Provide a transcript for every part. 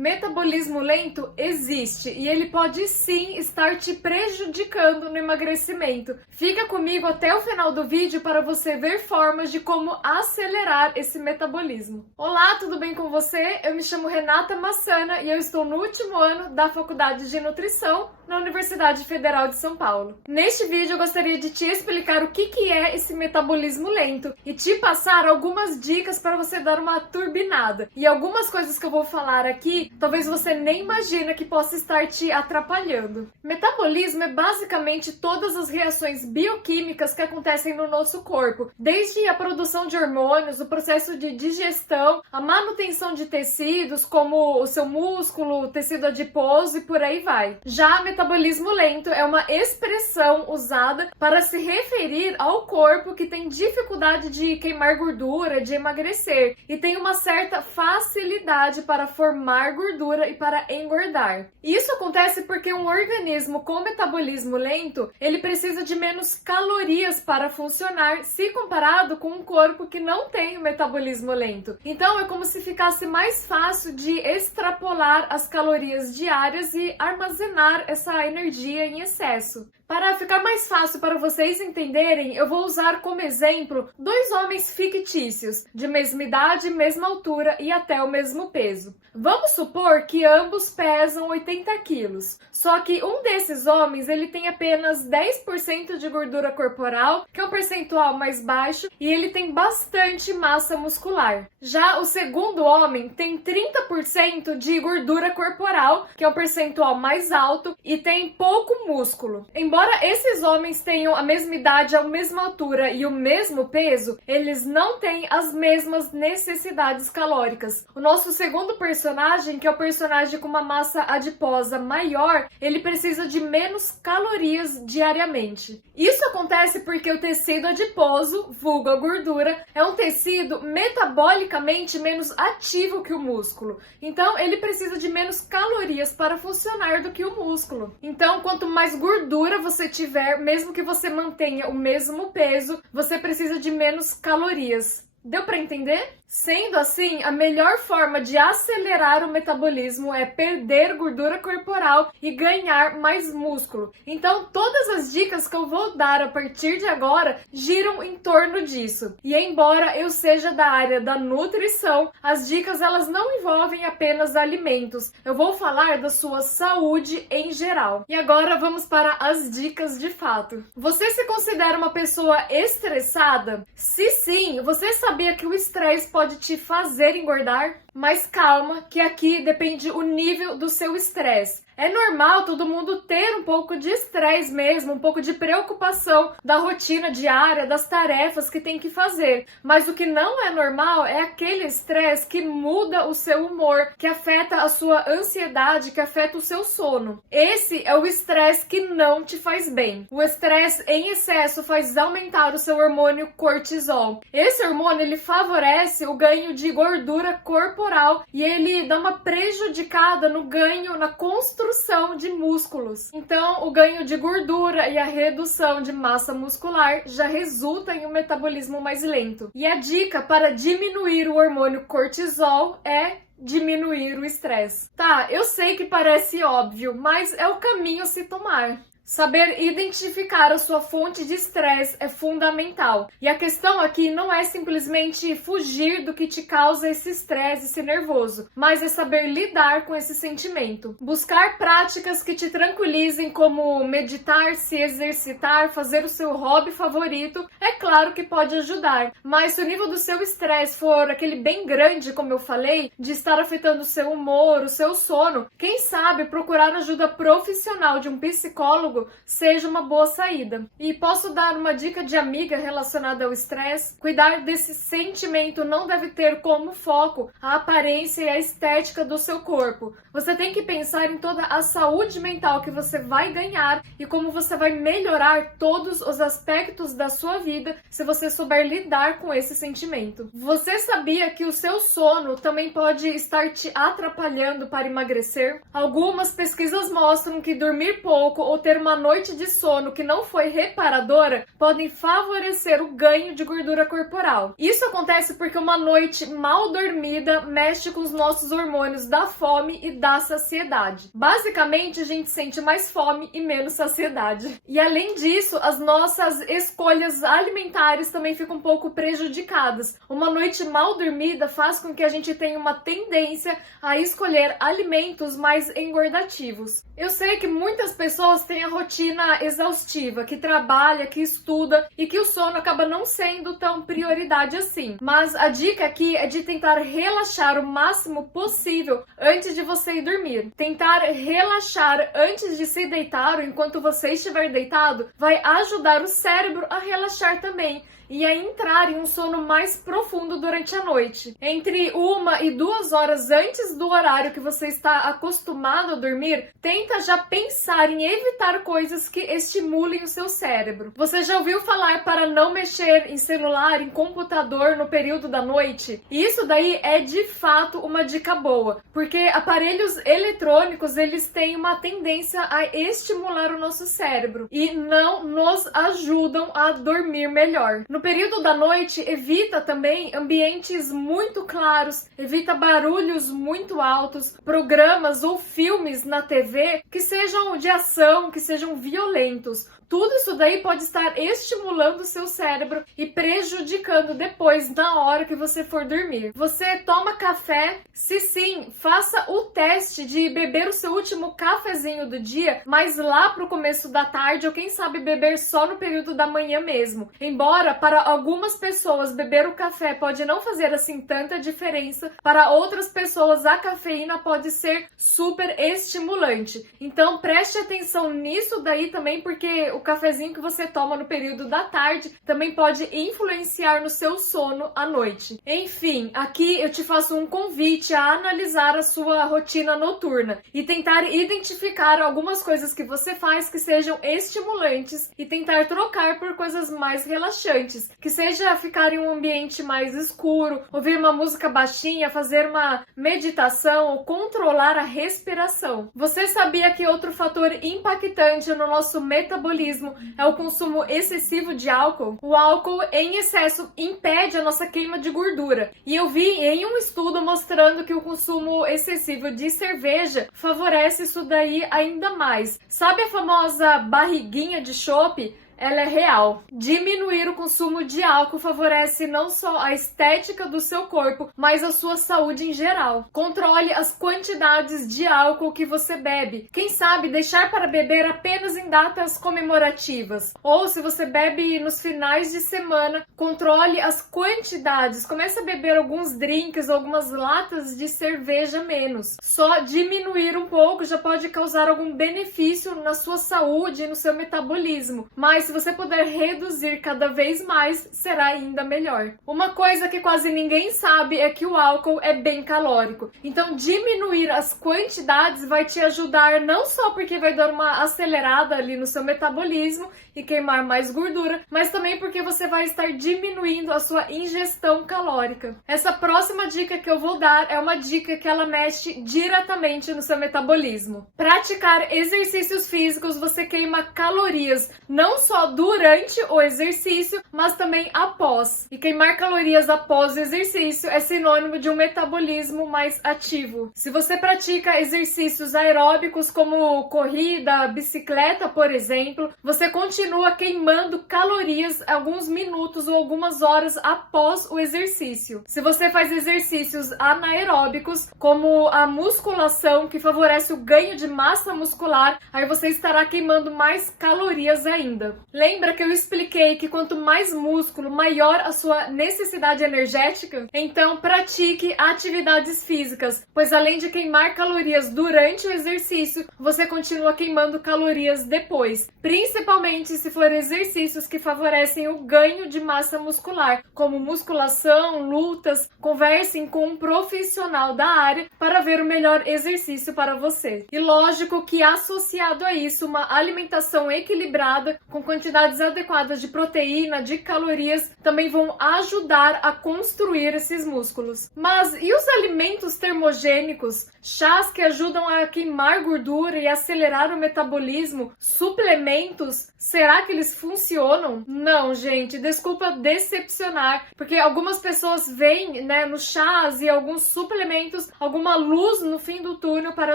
Metabolismo lento existe e ele pode sim estar te prejudicando no emagrecimento. Fica comigo até o final do vídeo para você ver formas de como acelerar esse metabolismo. Olá, tudo bem com você? Eu me chamo Renata Massana e eu estou no último ano da Faculdade de Nutrição na Universidade Federal de São Paulo. Neste vídeo eu gostaria de te explicar o que é esse metabolismo lento e te passar algumas dicas para você dar uma turbinada. E algumas coisas que eu vou falar aqui, talvez você nem imagina que possa estar te atrapalhando. Metabolismo é basicamente todas as reações bioquímicas que acontecem no nosso corpo, desde a produção de hormônios, o processo de digestão, a manutenção de tecidos, como o seu músculo, o tecido adiposo e por aí vai. Já metabolismo lento é uma expressão usada para se referir ao corpo que tem dificuldade de queimar gordura, de emagrecer, e tem uma certa facilidade para formar gordura e para engordar. Isso acontece porque um organismo com metabolismo lento, ele precisa de menos calorias para funcionar se comparado com um corpo que não tem o metabolismo lento. Então é como se ficasse mais fácil de extrapolar as calorias diárias e armazenar essa energia em excesso. Para ficar mais fácil para vocês entenderem, eu vou usar como exemplo dois homens fictícios, de mesma idade, mesma altura e até o mesmo peso. Vamos supor que ambos pesam 80 quilos, só que um desses homens ele tem apenas 10% de gordura corporal, que é um percentual mais baixo, e ele tem bastante massa muscular. Já o segundo homem tem 30% de gordura corporal, que é um percentual mais alto, e tem pouco músculo. Embora esses homens tenham a mesma idade, a mesma altura e o mesmo peso, eles não têm as mesmas necessidades calóricas. O nosso segundo personagem, que é o personagem com uma massa adiposa maior, ele precisa de menos calorias diariamente. Isso acontece porque o tecido adiposo, vulgo a gordura, é um tecido metabolicamente menos ativo que o músculo. Então, ele precisa de menos calorias para funcionar do que o músculo. Então, quanto mais gordura você tiver, mesmo que você mantenha o mesmo peso, você precisa de menos calorias. Deu para entender? Sendo assim, a melhor forma de acelerar o metabolismo é perder gordura corporal e ganhar mais músculo. Então, todas as dicas que eu vou dar a partir de agora giram em torno disso. E embora eu seja da área da nutrição, as dicas elas não envolvem apenas alimentos. Eu vou falar da sua saúde em geral. E agora vamos para as dicas de fato. Você se considera uma pessoa estressada? Se sim, você sabia que o estresse pode te fazer engordar? Mas calma, que aqui depende o nível do seu estresse. É normal todo mundo ter um pouco de estresse mesmo, um pouco de preocupação da rotina diária, das tarefas que tem que fazer. Mas o que não é normal é aquele estresse que muda o seu humor, que afeta a sua ansiedade, que afeta o seu sono. Esse é o estresse que não te faz bem. O estresse em excesso faz aumentar o seu hormônio cortisol. Esse hormônio ele favorece o ganho de gordura corporal e ele dá uma prejudicada no ganho, na construção de músculos. Então, o ganho de gordura e a redução de massa muscular já resulta em um metabolismo mais lento. E a dica para diminuir o hormônio cortisol é diminuir o estresse. Tá, eu sei que parece óbvio, mas é o caminho a se tomar. Saber identificar a sua fonte de estresse é fundamental. E a questão aqui não é simplesmente fugir do que te causa esse estresse, esse nervoso, mas é saber lidar com esse sentimento. Buscar práticas que te tranquilizem, como meditar, se exercitar, fazer o seu hobby favorito, é claro que pode ajudar. Mas se o nível do seu estresse for aquele bem grande, como eu falei, de estar afetando o seu humor, o seu sono, quem sabe procurar ajuda profissional de um psicólogo seja uma boa saída. E posso dar uma dica de amiga relacionada ao estresse? Cuidar desse sentimento não deve ter como foco a aparência e a estética do seu corpo. Você tem que pensar em toda a saúde mental que você vai ganhar e como você vai melhorar todos os aspectos da sua vida se você souber lidar com esse sentimento. Você sabia que o seu sono também pode estar te atrapalhando para emagrecer? Algumas pesquisas mostram que dormir pouco ou ter uma noite de sono que não foi reparadora podem favorecer o ganho de gordura corporal. Isso acontece porque uma noite mal dormida mexe com os nossos hormônios da fome e da saciedade. Basicamente, a gente sente mais fome e menos saciedade. E além disso, as nossas escolhas alimentares também ficam um pouco prejudicadas. Uma noite mal dormida faz com que a gente tenha uma tendência a escolher alimentos mais engordativos. Eu sei que muitas pessoas têm a rotina exaustiva, que trabalha, que estuda e que o sono acaba não sendo tão prioridade assim. Mas a dica aqui é de tentar relaxar o máximo possível antes de você ir dormir. Tentar relaxar antes de se deitar ou enquanto você estiver deitado vai ajudar o cérebro a relaxar também e a entrar em um sono mais profundo durante a noite. Entre 1 e 2 horas antes do horário que você está acostumado a dormir, tenta já pensar em evitar coisas que estimulem o seu cérebro. Você já ouviu falar para não mexer em celular, em computador no período da noite? E isso daí é de fato uma dica boa, porque aparelhos eletrônicos, eles têm uma tendência a estimular o nosso cérebro e não nos ajudam a dormir melhor. No período da noite, evita também ambientes muito claros, evita barulhos muito altos, programas ou filmes na TV que sejam de ação, que sejam violentos. Tudo isso daí pode estar estimulando o seu cérebro e prejudicando depois, na hora que você for dormir. Você toma café? Se sim, faça o teste de beber o seu último cafezinho do dia, mas lá pro começo da tarde, ou quem sabe beber só no período da manhã mesmo. Embora para algumas pessoas beber o café pode não fazer assim tanta diferença, para outras pessoas a cafeína pode ser super estimulante. Então preste atenção nisso daí também, porque o cafezinho que você toma no período da tarde também pode influenciar no seu sono à noite. Enfim, aqui eu te faço um convite a analisar a sua rotina noturna e tentar identificar algumas coisas que você faz que sejam estimulantes e tentar trocar por coisas mais relaxantes, que seja ficar em um ambiente mais escuro, ouvir uma música baixinha, fazer uma meditação ou controlar a respiração. Você sabia que outro fator impactante no nosso metabolismo é o consumo excessivo de álcool? O álcool em excesso impede a nossa queima de gordura. E eu vi em um estudo mostrando que o consumo excessivo de cerveja favorece isso daí ainda mais. Sabe a famosa barriguinha de chope? Ela é real. Diminuir o consumo de álcool favorece não só a estética do seu corpo, mas a sua saúde em geral. Controle as quantidades de álcool que você bebe. Quem sabe deixar para beber apenas em datas comemorativas. Ou se você bebe nos finais de semana, controle as quantidades. Comece a beber alguns drinks, algumas latas de cerveja menos. Só diminuir um pouco já pode causar algum benefício na sua saúde e no seu metabolismo. Mas se você puder reduzir cada vez mais, será ainda melhor. Uma coisa que quase ninguém sabe é que o álcool é bem calórico. Então, diminuir as quantidades vai te ajudar não só porque vai dar uma acelerada ali no seu metabolismo e queimar mais gordura, mas também porque você vai estar diminuindo a sua ingestão calórica. Essa próxima dica que eu vou dar é uma dica que ela mexe diretamente no seu metabolismo. Praticar exercícios físicos, você queima calorias não só durante o exercício, mas também após. E queimar calorias após o exercício é sinônimo de um metabolismo mais ativo. Se você pratica exercícios aeróbicos como corrida, bicicleta, por exemplo, você continua queimando calorias alguns minutos ou algumas horas após o exercício. Se você faz exercícios anaeróbicos, como a musculação, que favorece o ganho de massa muscular, aí você estará queimando mais calorias ainda. Lembra que eu expliquei que quanto mais músculo, maior a sua necessidade energética? Então pratique atividades físicas, pois além de queimar calorias durante o exercício, você continua queimando calorias depois, principalmente se for exercícios que favorecem o ganho de massa muscular, como musculação, lutas. Conversem com um profissional da área para ver o melhor exercício para você. E lógico que associado a isso, uma alimentação equilibrada com quantidade quantidades adequadas de proteína, de calorias, também vão ajudar a construir esses músculos. Mas e os alimentos termogênicos? Chás que ajudam a queimar gordura e acelerar o metabolismo? Suplementos? Será que eles funcionam? Não, gente, desculpa decepcionar, porque algumas pessoas veem, nos chás e alguns suplementos alguma luz no fim do túnel para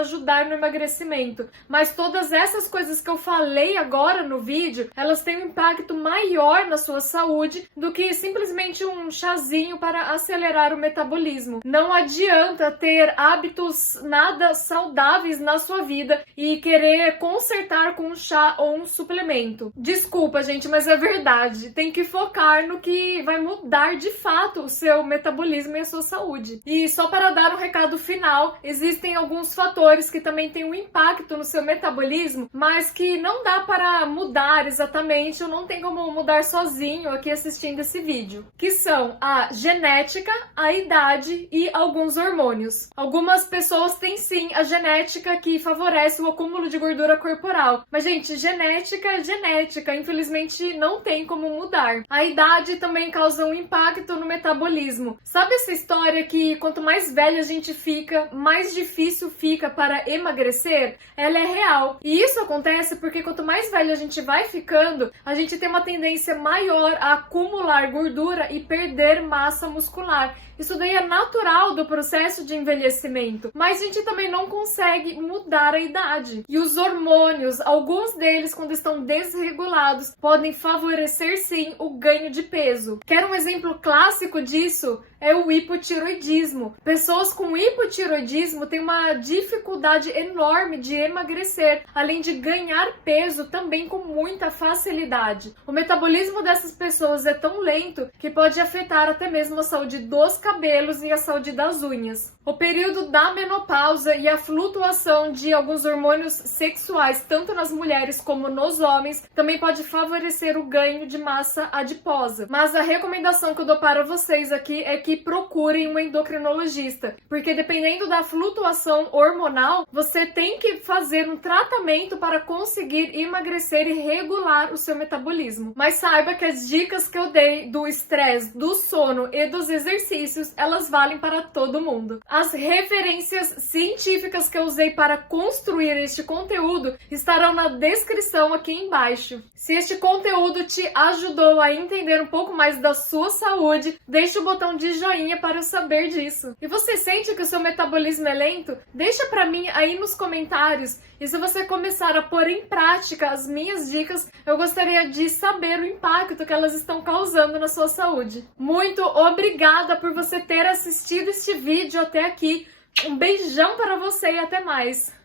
ajudar no emagrecimento. Mas todas essas coisas que eu falei agora no vídeo, elas têm um impacto maior na sua saúde do que simplesmente um chazinho para acelerar o metabolismo. Não adianta ter hábitos nada saudáveis na sua vida e querer consertar com um chá ou um suplemento. Desculpa, gente, mas é verdade. Tem que focar no que vai mudar de fato o seu metabolismo e a sua saúde. E só para dar um recado final, existem alguns fatores que também têm um impacto no seu metabolismo, mas que não dá para mudar exatamente, ou não tem como mudar sozinho aqui assistindo esse vídeo, que são a genética, a idade e alguns hormônios. Algumas pessoas têm sim a genética que favorece o acúmulo de gordura corporal, mas gente, genética é genética, infelizmente não tem como mudar. A idade também causa um impacto no metabolismo. Sabe essa história que quanto mais velha a gente fica, mais difícil fica para emagrecer? Ela é real. E isso acontece porque quanto mais velha a gente vai ficando, a gente tem uma tendência maior a acumular gordura e perder massa muscular. Isso daí é natural do processo de envelhecimento, mas a gente também não consegue mudar a idade. E os hormônios, alguns deles, quando estão desregulados, podem favorecer sim o ganho de peso. Quer um exemplo clássico disso? É o hipotiroidismo. Pessoas com hipotiroidismo têm uma dificuldade enorme de emagrecer, além de ganhar peso também com muita facilidade. O metabolismo dessas pessoas é tão lento que pode afetar até mesmo a saúde dos cabelos e a saúde das unhas. O período da menopausa e a flutuação de alguns hormônios sexuais, tanto nas mulheres como nos homens, também pode favorecer o ganho de massa adiposa. Mas a recomendação que eu dou para vocês aqui é que procurem um endocrinologista, porque dependendo da flutuação hormonal, você tem que fazer um tratamento para conseguir emagrecer e regular o seu metabolismo. Mas saiba que as dicas que eu dei do estresse, do sono e dos exercícios, elas valem para todo mundo. As referências científicas que eu usei para construir este conteúdo estarão na descrição aqui embaixo. Se este conteúdo te ajudou a entender um pouco mais da sua saúde, deixe o botão de joinha para eu saber disso. E você sente que o seu metabolismo é lento? Deixa pra mim aí nos comentários. E se você começar a pôr em prática as minhas dicas, eu gostaria de saber o impacto que elas estão causando na sua saúde. Muito obrigada por você ter assistido este vídeo até aqui. Um beijão para você e até mais!